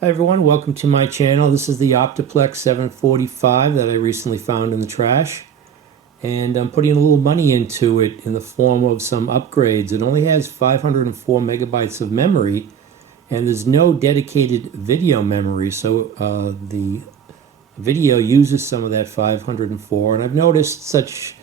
Hi everyone, welcome to my channel. This is the Optiplex 745 that I recently found in the trash, and I'm putting a little money into it in the form of some upgrades. It only has 504 megabytes of memory, and there's no dedicated video memory, so the video uses some of that 504, and I've noticed such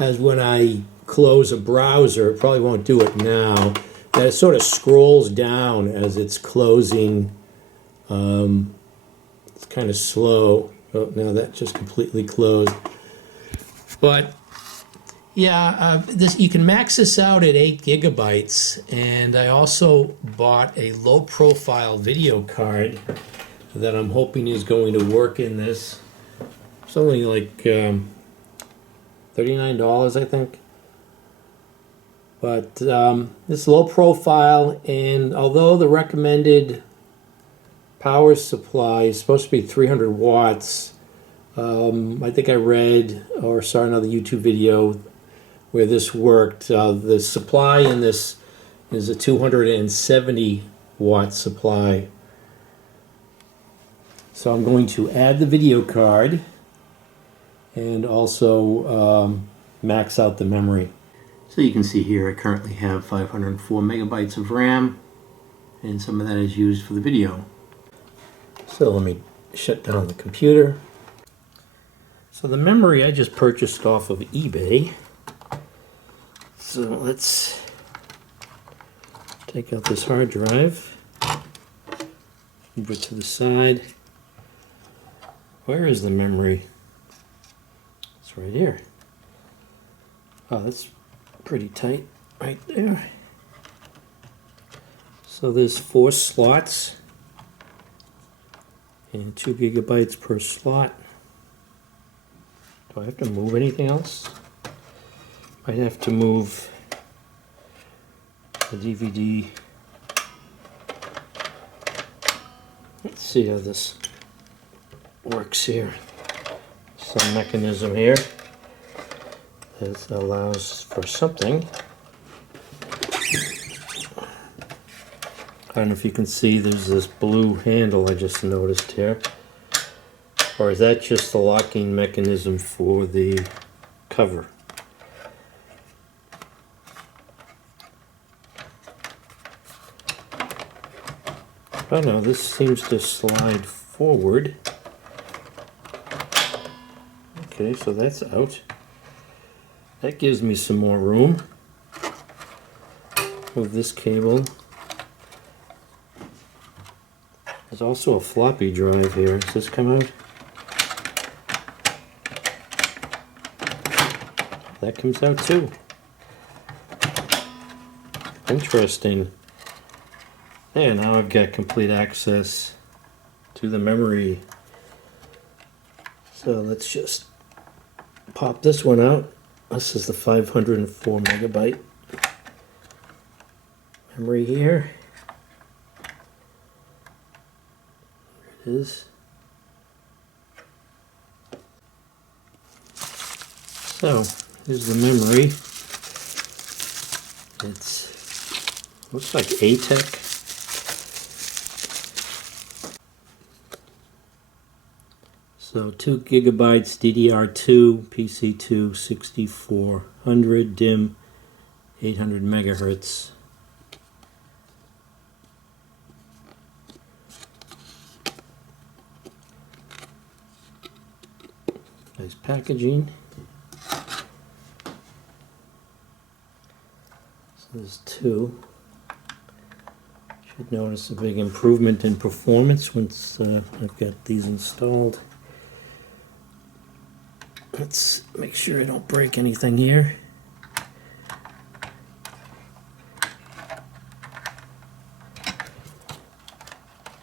as when I close a browser, it probably won't do it now, that it sort of scrolls down as it's closing. It's kind of slow. Oh, now that just completely closed. But yeah, this you can max this out at 8 gigabytes, and I also bought a low-profile video card that I'm hoping is going to work in this. It's only like $39, I think. But this low profile, and although the recommended power supply is supposed to be 300 watts. I think I read or saw another YouTube video where this worked. The supply in this is a 270 watt supply. So I'm going to add the video card and also max out the memory. So you can see here I currently have 504 megabytes of RAM, and some of that is used for the video. So let me shut down the computer. So the memory I just purchased off of eBay. So let's take out this hard drive, move it to the side. Where is the memory? It's right here. Oh, that's pretty tight right there. So there's 4 slots. And 2 gigabytes per slot. Do I have to move anything else? Might have to move the DVD. Let's see how this works here. Some mechanism here that allows for something. I don't know if you can see, there's this blue handle I just noticed here. Or is that just the locking mechanism for the cover? Oh no, this seems to slide forward. Okay, so that's out. That gives me some more room. Move this cable. There's also a floppy drive here. Does this come out? That comes out too. Interesting. And now I've got complete access to the memory. So let's just pop this one out. This is the 504 megabyte memory here. Is. So here's the memory. It's looks like ATEC. So 2 gigabytes DDR2 PC2 6400 DIMM 800 megahertz. Nice packaging. So there's 2. Should notice a big improvement in performance once I've got these installed. Let's make sure I don't break anything here.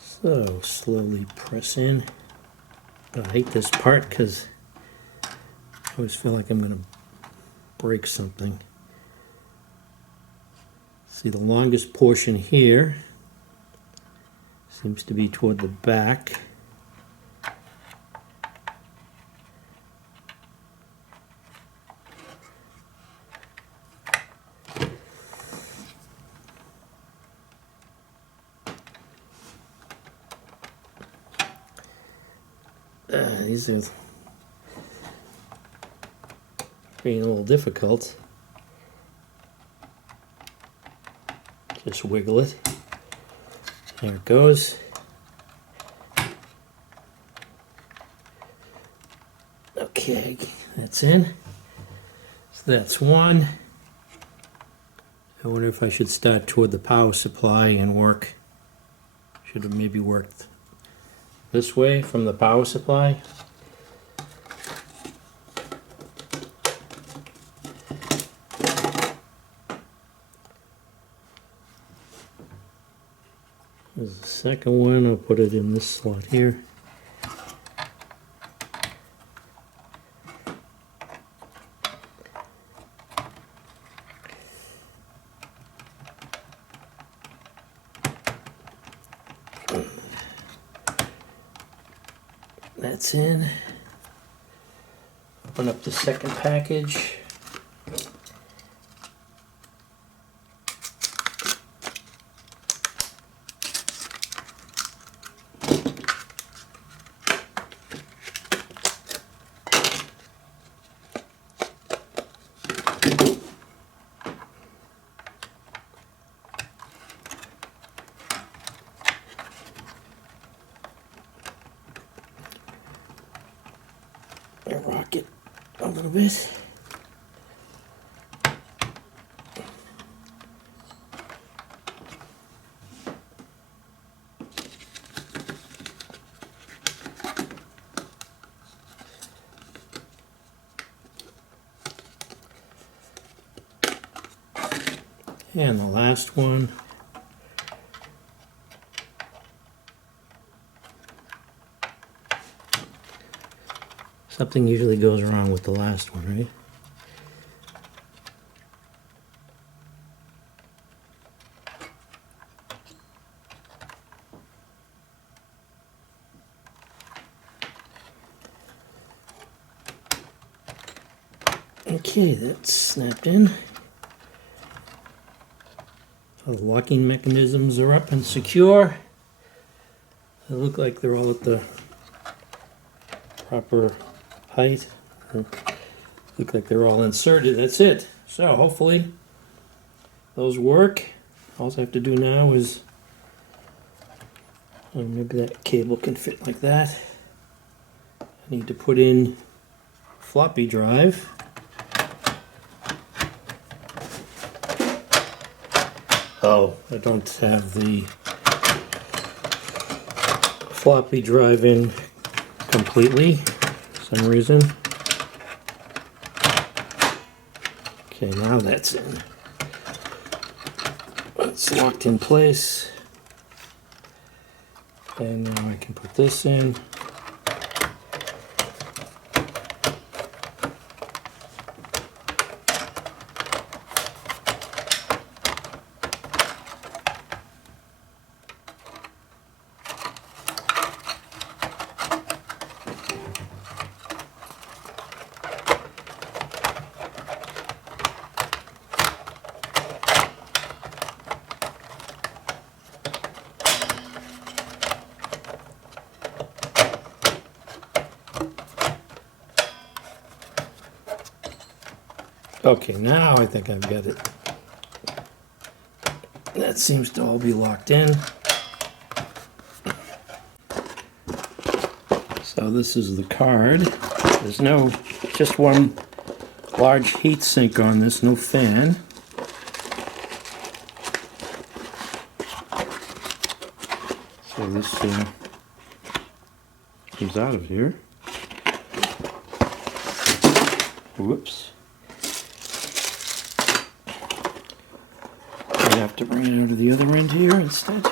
So slowly press in. I hate this part because I always feel like I'm going to break something. See, the longest portion here seems to be toward the back. These are being a little difficult. Just wiggle it. There it goes. Okay, that's in. So that's one. I wonder if I should start toward the power supply and work. Should have maybe worked this way from the power supply. There's the second one. I'll put it in this slot here. That's in. Open up the second package. Rock it a little bit. And the last one. Something usually goes wrong with the last one, right? Okay, that's snapped in. All the locking mechanisms are up and secure. They look like they're all at the proper height. Look like they're all inserted. That's it. So hopefully those work. All I have to do now is maybe that cable can fit like that. I need to put in floppy drive. Oh, I don't have the floppy drive in completely for some reason. Okay, now that's in. It's locked in place. And now I can put this in. Okay, now I think I've got it. That seems to all be locked in. So this is the card. There's just one large heat sink on this, no fan. So this comes out of here. Whoops. I have to bring it out of the other end here instead.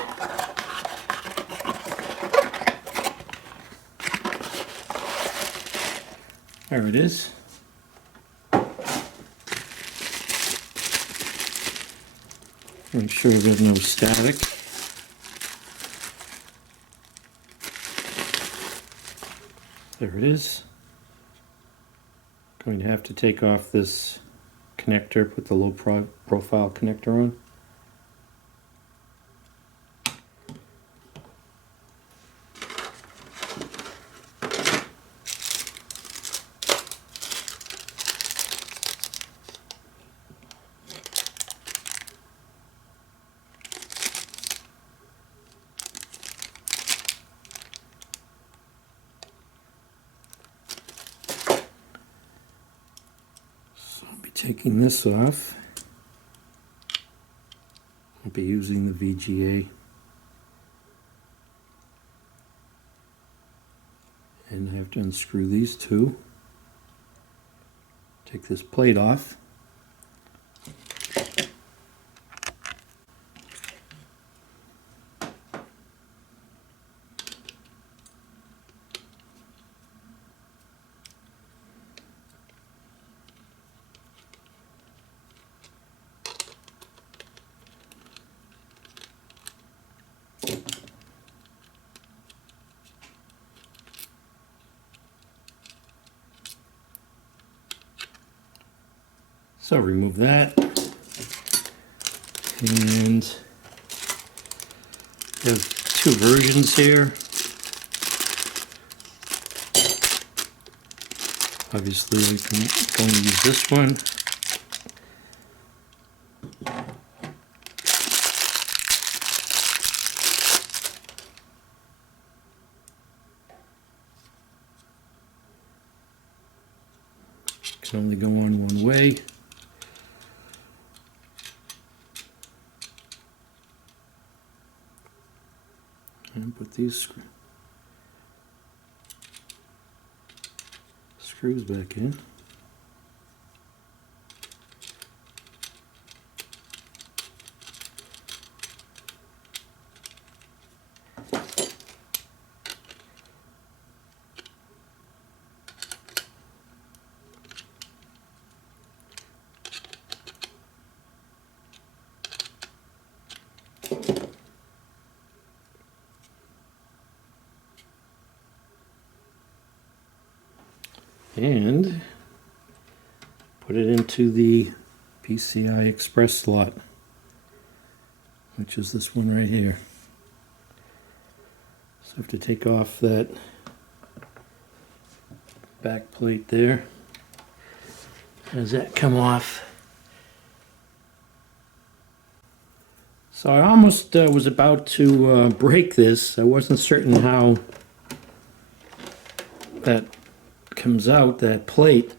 There it is. Make sure there's no static. There it is. Going to have to take off this connector, put the low profile connector on. taking this off. I'll be using the VGA. And I have to unscrew these two. Take this plate off. So remove that, and there's two versions here. Obviously, we can go and use this one. Can only go on one way. And put these screws back in. And put it into the PCI Express slot, which is this one right here. So I have to take off that back plate there. How does that come off? So I almost was about to break this. I wasn't certain how that comes out, that plate,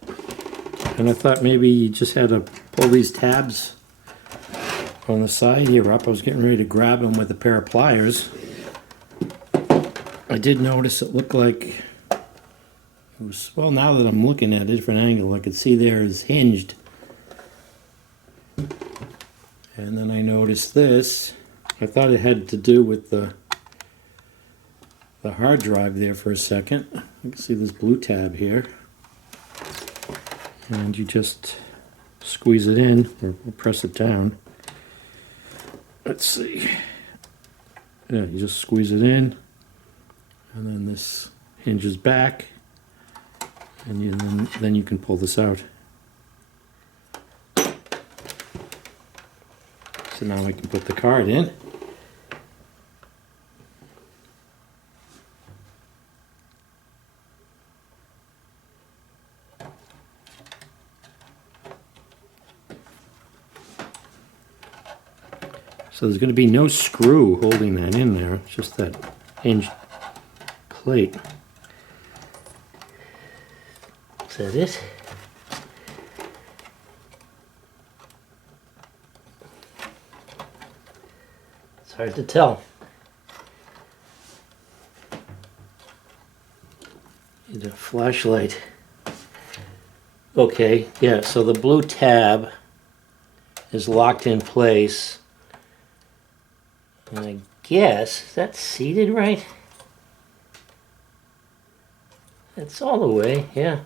and I thought maybe you just had to pull these tabs on the side here up. I was getting ready to grab them with a pair of pliers. I did notice it looked like it was, well, now that I'm looking at a different angle, I could see there is hinged. And then I noticed this. I thought it had to do with the hard drive there for a second. You can see this blue tab here. And you just squeeze it in, or press it down. Let's see. Yeah, you just squeeze it in, and then this hinges back, and then you can pull this out. So now I can put the card in. So there's going to be no screw holding that in there, it's just that hinged plate. Is that it? It's hard to tell. Need a flashlight. Okay, yeah, so the blue tab is locked in place. And I guess, is that seated right? It's all the way, yeah.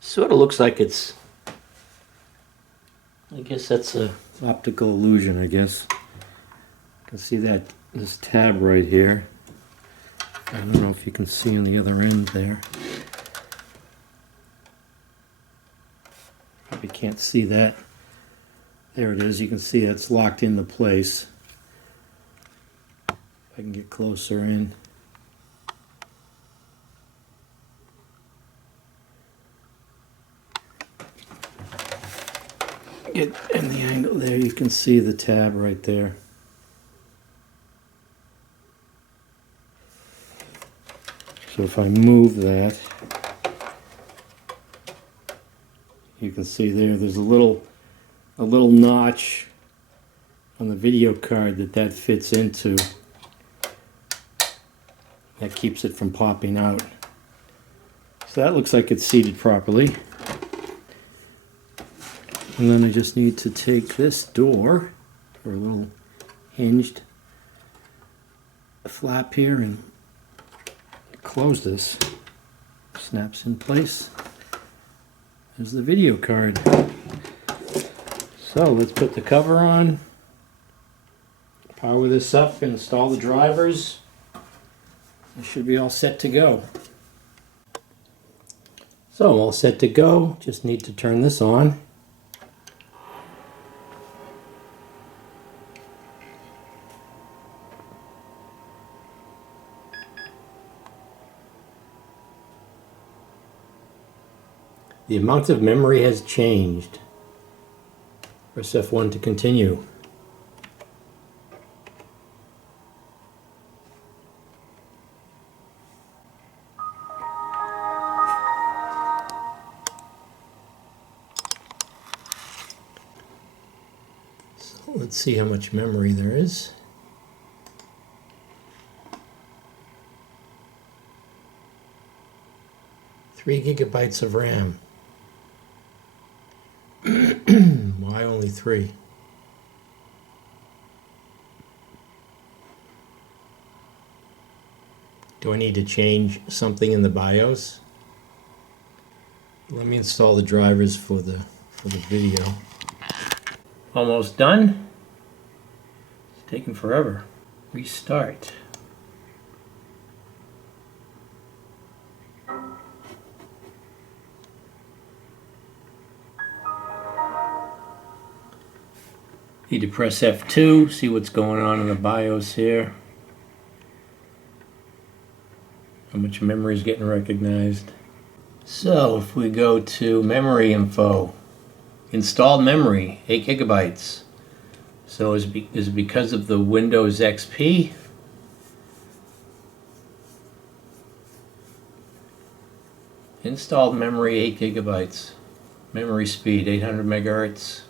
Sort of looks like it's, I guess that's a optical illusion, I guess. You can see that, this tab right here. I don't know if you can see on the other end there. Probably can't see that. There it is. You can see it's locked into place. If I can get closer in. Get in the angle there, you can see the tab right there. So if I move that, you can see there's a little notch on the video card that fits into. That keeps it from popping out. So that looks like it's seated properly. And then I just need to take this door, or a little hinged flap here, and close this. Snaps in place. There's the video card. So let's put the cover on, power this up, install the drivers. It should be all set to go. So I'm all set to go. Just need to turn this on. The amount of memory has changed. Press F1 to continue. So let's see how much memory there is. Three gigabytes of RAM. Why only 3? Do I need to change something in the BIOS? Let me install the drivers for the video. Almost done. It's taking forever. Restart. Need to press F2, see what's going on in the BIOS here. How much memory is getting recognized. So if we go to memory info, installed memory, 8 gigabytes. So is it because of the Windows XP? Installed memory, 8 gigabytes. Memory speed, 800 megahertz.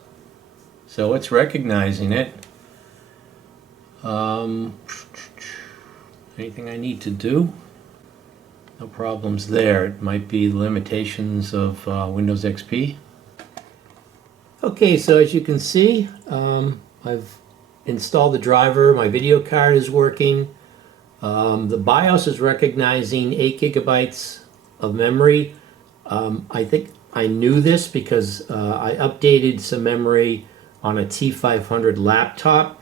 So it's recognizing it. Anything I need to do? No problems there. It might be limitations of Windows XP. Okay, so as you can see, I've installed the driver. My video card is working. The BIOS is recognizing 8 gigabytes of memory. I think I knew this because I updated some memory on a T500 laptop.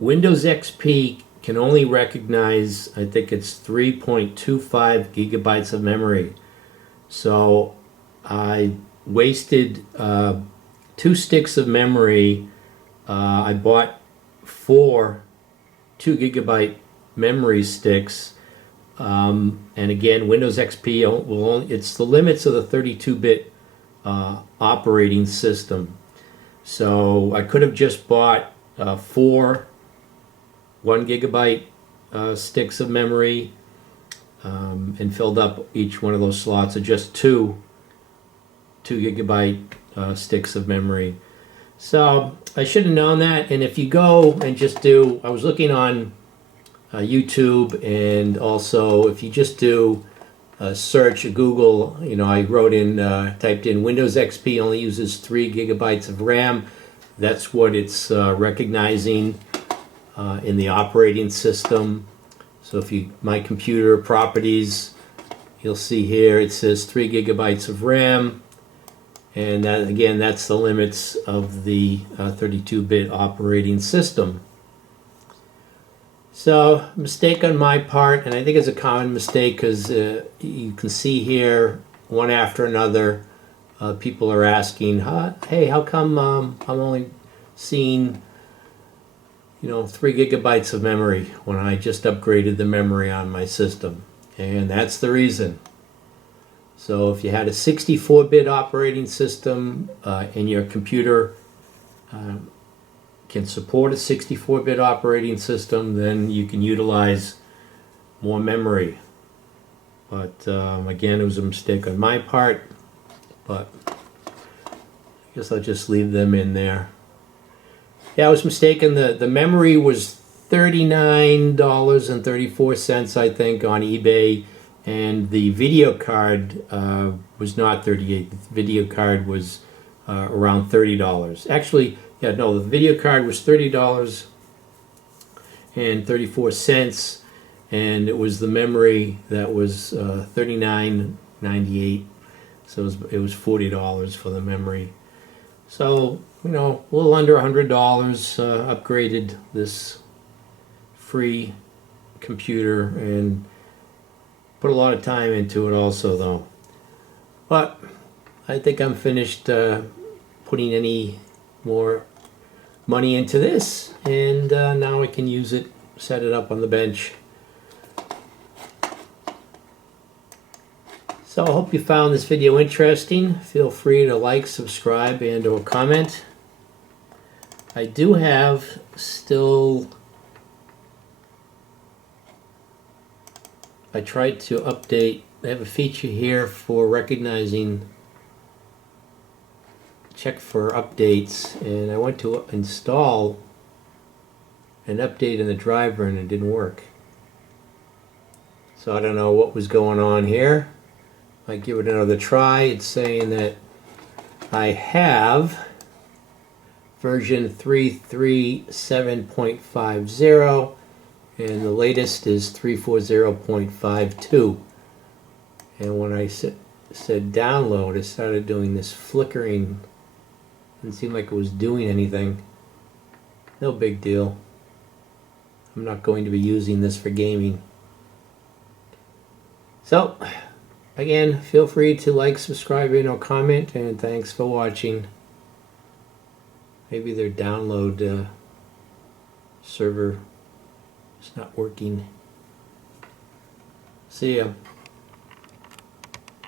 Windows XP can only recognize, I think it's 3.25 gigabytes of memory. So I wasted 2 sticks of memory. I bought 4 2 gigabyte memory sticks. And again, Windows XP will only, it's the limits of the 32-bit operating system. So I could have just bought 4 1 gigabyte sticks of memory and filled up each one of those slots, or just 2 gigabyte sticks of memory. So I should have known that. And if you go and just do, I was looking on YouTube, and also if you just do search Google, you know, I wrote in, typed in Windows XP only uses 3 gigabytes of RAM. That's what it's recognizing in the operating system. So if you, my computer properties, you'll see here it says 3 gigabytes of RAM. And that, again, that's the limits of the 32-bit operating system. So, mistake on my part, and I think it's a common mistake because you can see here, one after another, people are asking, hey, how come I'm only seeing, 3 gigabytes of memory when I just upgraded the memory on my system? And that's the reason. So if you had a 64-bit operating system and your computer can support a 64-bit operating system, then you can utilize more memory. But again, it was a mistake on my part, but I guess I'll just leave them in there. Yeah, I was mistaken. The memory was $39.34, I think, on eBay, and the video card was not $38. The video card was around $30. Actually, yeah, no, the video card was $30.34, and it was the memory that was $39.98. So it was $40 for the memory. So, you know, a little under $100, upgraded this free computer and put a lot of time into it also, though. But I think I'm finished putting any more money into this, and now I can use it, set it up on the bench. So I hope you found this video interesting. Feel free to like, subscribe, and or comment. I do have still, I tried to update, I have a feature here for recognizing, check for updates, and I went to install an update in the driver and it didn't work. So I don't know what was going on here. I give it another try. It's saying that I have version 337.50 and the latest is 340.52. And when I said download, it started doing this flickering. Didn't seem like it was doing anything. No big deal. I'm not going to be using this for gaming. So again, feel free to like, subscribe, and or comment, and thanks for watching. Maybe their download server is not working. See ya.